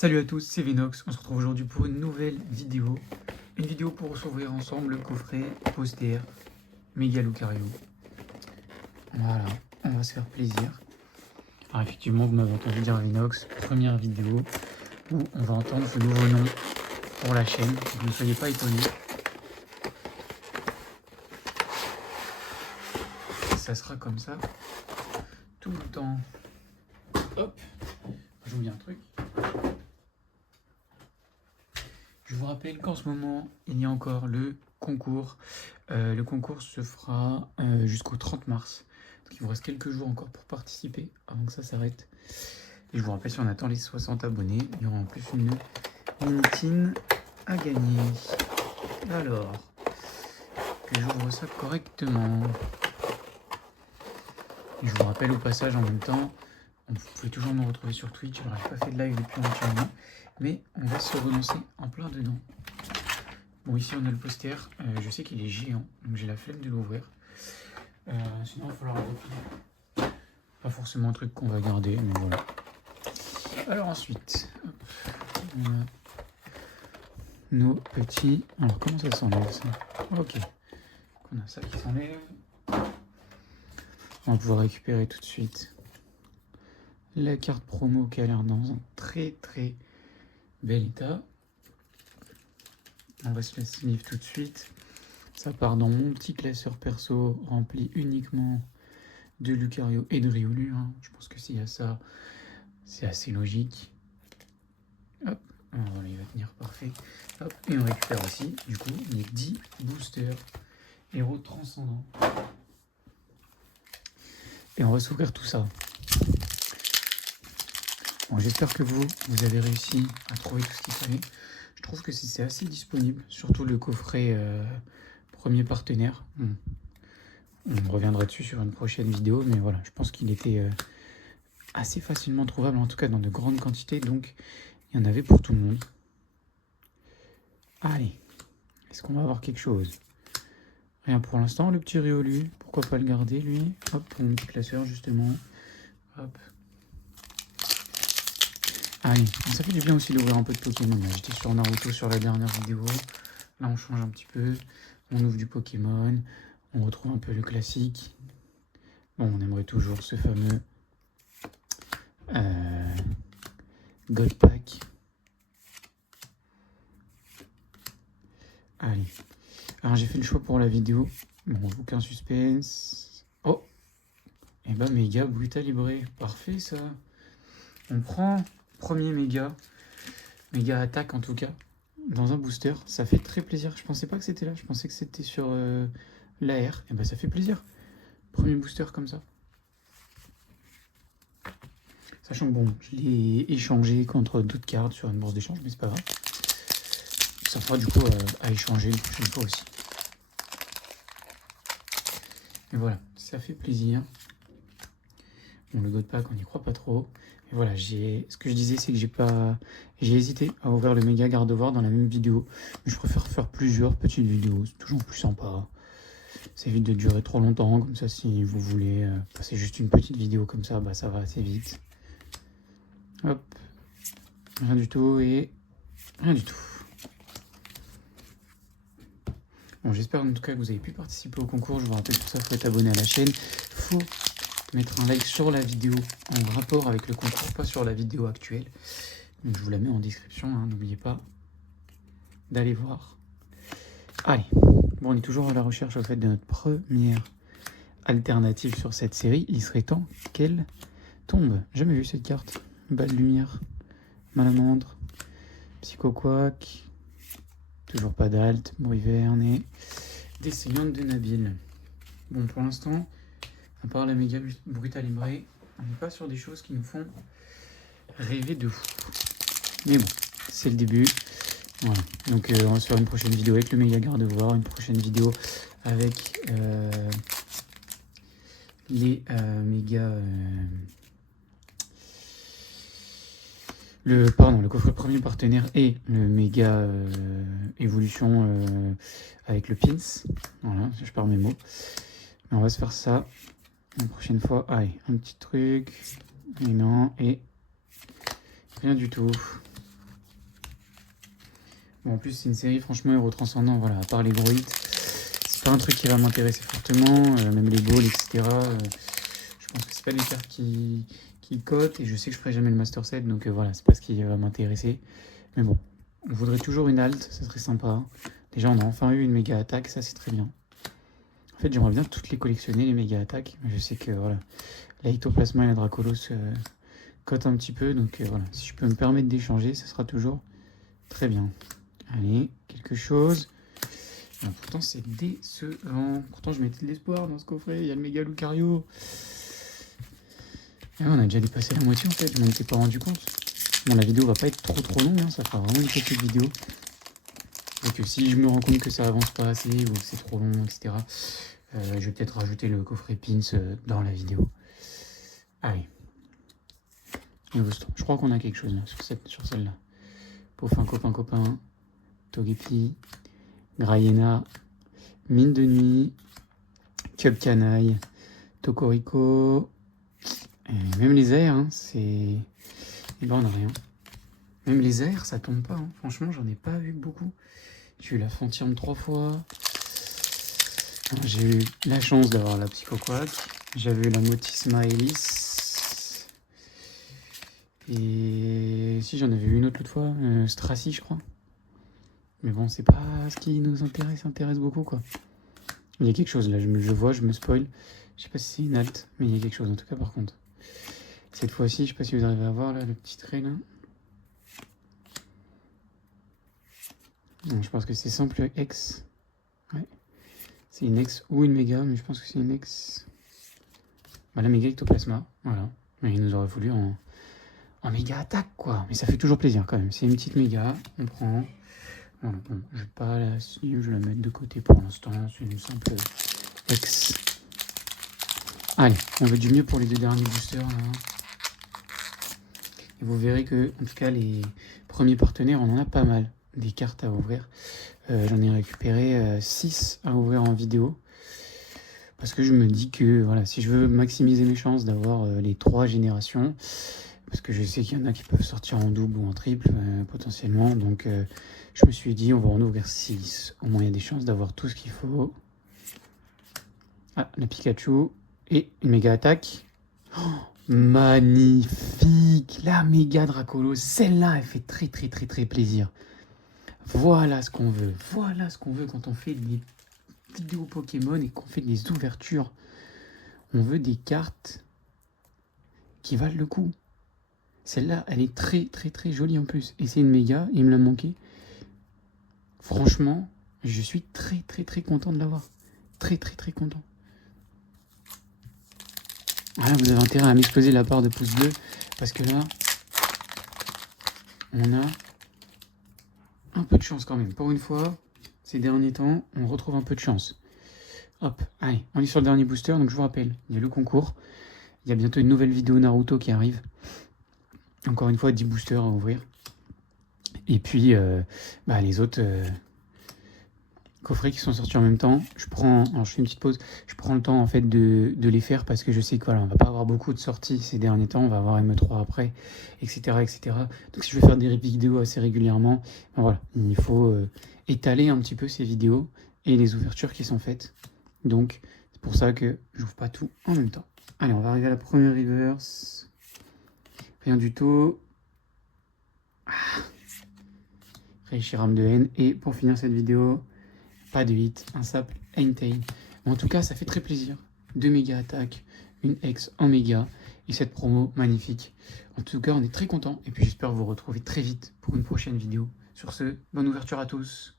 Salut à tous, c'est Vinox. On se retrouve aujourd'hui pour une nouvelle vidéo. Une vidéo pour s'ouvrir ensemble le coffret poster Méga Lucario. Voilà, on va se faire plaisir. Alors effectivement, vous m'avez entendu dire Vinox, première vidéo où on va entendre ce nouveau nom pour la chaîne. Donc ne soyez pas étonnés. Ça sera comme ça tout le temps. Hop, j'oublie un truc. Je vous rappelle qu'en ce moment, il y a encore le concours. Le concours se fera jusqu'au 30 mars. Donc il vous reste quelques jours encore pour participer avant que ça s'arrête. Et je vous rappelle, si on attend les 60 abonnés, il y aura en plus une mini-tin à gagner. Alors, que j'ouvre ça correctement. Et je vous rappelle au passage en même temps, vous pouvez toujours me retrouver sur Twitch. Alors, j'ai pas fait de live depuis un petit moment, mais on va se relancer en plein dedans. Bon, ici on a le poster. Je sais qu'il est géant, donc j'ai la flemme de l'ouvrir. Sinon, il va falloir le replier. Pas forcément un truc qu'on va garder, mais voilà. Alors ensuite, hop, on a nos petits. Alors, comment ça s'enlève ça? Ok. On a ça qui s'enlève. On va pouvoir récupérer tout de suite la carte promo qui a l'air dans un très très bel état. On va se la sleeve tout de suite. Ça part dans mon petit classeur perso rempli uniquement de Lucario et de Riolu. Hein. Je pense que s'il y a ça, c'est assez logique. Hop, voilà, il va tenir parfait. Hop, et on récupère aussi, du coup, les 10 boosters héros transcendants. Et on va s'ouvrir tout ça. Bon, j'espère que vous avez réussi à trouver tout ce qu'il fallait. Je trouve que c'est assez disponible, surtout le coffret premier partenaire. On reviendra dessus sur une prochaine vidéo, mais voilà, je pense qu'il était assez facilement trouvable, en tout cas dans de grandes quantités, donc il y en avait pour tout le monde. Allez, est-ce qu'on va avoir quelque chose? Rien pour l'instant, le petit Riolu, pourquoi pas le garder lui? Hop, pour mon petit classeur justement. Hop. Allez, ça fait du bien aussi d'ouvrir un peu de Pokémon. J'étais sur Naruto sur la dernière vidéo. Là, on change un petit peu. On ouvre du Pokémon. On retrouve un peu le classique. Bon, on aimerait toujours ce fameux Gold Pack. Allez. Alors, j'ai fait le choix pour la vidéo. Bon, aucun suspense. Oh! Et bah, méga Brutal Libré. Parfait, ça. On prend premier méga attaque en tout cas, dans un booster. Ça fait très plaisir. Je pensais pas que c'était là. Je pensais que c'était sur l'AR. Et bah, ça fait plaisir. Premier booster comme ça. Sachant que bon, je l'ai échangé contre d'autres cartes sur une bourse d'échange, mais c'est pas grave. Ça fera du coup à échanger une prochaine fois aussi. Et voilà, ça fait plaisir. Bon, le God Pack, on n'y croit pas trop. Et voilà, ce que je disais, c'est que j'ai hésité à ouvrir le méga Gardevoir dans la même vidéo. Mais je préfère faire plusieurs petites vidéos, c'est toujours plus sympa. Ça évite de durer trop longtemps, comme ça si vous voulez passer juste une petite vidéo comme ça, bah ça va assez vite. Hop, rien du tout et rien du tout. Bon, j'espère en tout cas que vous avez pu participer au concours. Je vous rappelle tout ça, il faut être abonné à la chaîne. Faut mettre un like sur la vidéo en rapport avec le concours, pas sur la vidéo actuelle. Donc je vous la mets en description, hein, n'oubliez pas d'aller voir. Allez, bon, on est toujours à la recherche au fait de notre première alternative sur cette série. Il serait temps qu'elle tombe. Jamais vu cette carte. Balle de lumière, Malamandre, Psychoquack, toujours pas d'alt, bruit verne et Descendante de Nabil. Bon, pour l'instant, à part la méga Brutal Libré, on n'est pas sur des choses qui nous font rêver de fou. Mais bon, c'est le début. Voilà. Donc on va se faire une prochaine vidéo avec le méga Gardevoir, une prochaine vidéo avec les méga... le coffret premier partenaire et le méga évolution avec le pins. Voilà, je perds mes mots. Mais on va se faire ça la prochaine fois. Allez, un petit truc. Et non, et rien du tout. Bon, en plus, c'est une série, franchement, Héros Transcendant, voilà, à part les gros hits, c'est pas un truc qui va m'intéresser fortement, même les balls, etc. Je pense que c'est pas des cartes qui cotent, et je sais que je ferai jamais le Master Set, donc voilà, c'est pas ce qui va m'intéresser. Mais bon, on voudrait toujours une alt, ça serait sympa. Déjà, on a enfin eu une méga attaque, ça c'est très bien. En fait, j'aimerais bien toutes les collectionner, les méga attaques, mais je sais que voilà, la Ectoplasma et la Dracolos cotent un petit peu, donc voilà, si je peux me permettre d'échanger, ça sera toujours très bien. Allez, quelque chose. Alors, pourtant, c'est décevant. Pourtant, je mettais de l'espoir dans ce coffret. Il y a le méga Lucario. Ah, on a déjà dépassé la moitié en fait, je m'en étais pas rendu compte. Bon, la vidéo va pas être trop longue, hein, ça fera vraiment une petite vidéo. Et que si je me rends compte que ça avance pas assez ou que c'est trop long, etc., je vais peut-être rajouter le coffret pins dans la vidéo. Allez. Je crois qu'on a quelque chose là, sur celle-là. Pofin copain, Togepi, Grayena, Mine de Nuit, Cub Canaille, Tokorico, et même les airs, hein, c'est... Et ben on n'a rien. Même les airs, ça tombe pas, hein. Franchement, j'en ai pas vu beaucoup. J'ai eu la Fantôme 3 fois. J'ai eu la chance d'avoir la Psychoquack. J'avais eu la Motisma Hélice. Et si j'en avais eu une autre l'autre fois, Stracy, je crois. Mais bon, c'est pas ce qui nous intéresse beaucoup, quoi. Il y a quelque chose là, je vois, je me spoil. Je sais pas si c'est une alt, mais il y a quelque chose en tout cas par contre. Cette fois-ci, je sais pas si vous arrivez à voir là, le petit trait là. Non, je pense que c'est simple X. Ouais. C'est une X ou une méga, mais je pense que c'est une X. Bah, la méga Ectoplasma, voilà. Mais il nous aurait fallu en méga attaque quoi. Mais ça fait toujours plaisir quand même. C'est une petite méga, on prend. Voilà, bon, je vais pas la suivre, je vais la mettre de côté pour l'instant. C'est une simple X. Allez, on veut du mieux pour les deux derniers boosters là. Et vous verrez que, en tout cas, les premiers partenaires, on en a pas mal des cartes à ouvrir. J'en ai récupéré 6 à ouvrir en vidéo. Parce que je me dis que, voilà, si je veux maximiser mes chances d'avoir les 3 générations, parce que je sais qu'il y en a qui peuvent sortir en double ou en triple, potentiellement. Donc, je me suis dit, on va en ouvrir 6. Au moins, il y a des chances d'avoir tout ce qu'il faut. Ah, la Pikachu et une méga attaque. Oh, magnifique, la méga Dracolos, celle-là elle fait très plaisir. Voilà ce qu'on veut, quand on fait des vidéos Pokémon et qu'on fait des ouvertures. On veut des cartes qui valent le coup. Celle-là elle est très jolie en plus, et c'est une méga, il me l'a manqué. Franchement, je suis très content de l'avoir, très content. Voilà, vous avez intérêt à m'exploser la part de pouce bleu, parce que là, on a un peu de chance quand même. Pour une fois, ces derniers temps, on retrouve un peu de chance. Hop, allez, on est sur le dernier booster, donc je vous rappelle, il y a le concours. Il y a bientôt une nouvelle vidéo Naruto qui arrive. Encore une fois, 10 boosters à ouvrir. Et puis, les autres... coffrets qui sont sortis en même temps. Alors je fais une petite pause, je prends le temps en fait de les faire parce que je sais que voilà, on va pas avoir beaucoup de sorties ces derniers temps, on va avoir ME3 après, etc. Donc si je veux faire des vidéos assez régulièrement, voilà, il faut étaler un petit peu ces vidéos et les ouvertures qui sont faites. Donc c'est pour ça que j'ouvre pas tout en même temps. Allez, on va arriver à la première reverse. Rien du tout. Reshiram de haine. Et pour finir cette vidéo, pas de hit, un simple Entei. En tout cas, ça fait très plaisir. 2 méga attaques, une X en méga, et cette promo magnifique. En tout cas, on est très content. Et puis j'espère vous retrouver très vite pour une prochaine vidéo. Sur ce, bonne ouverture à tous.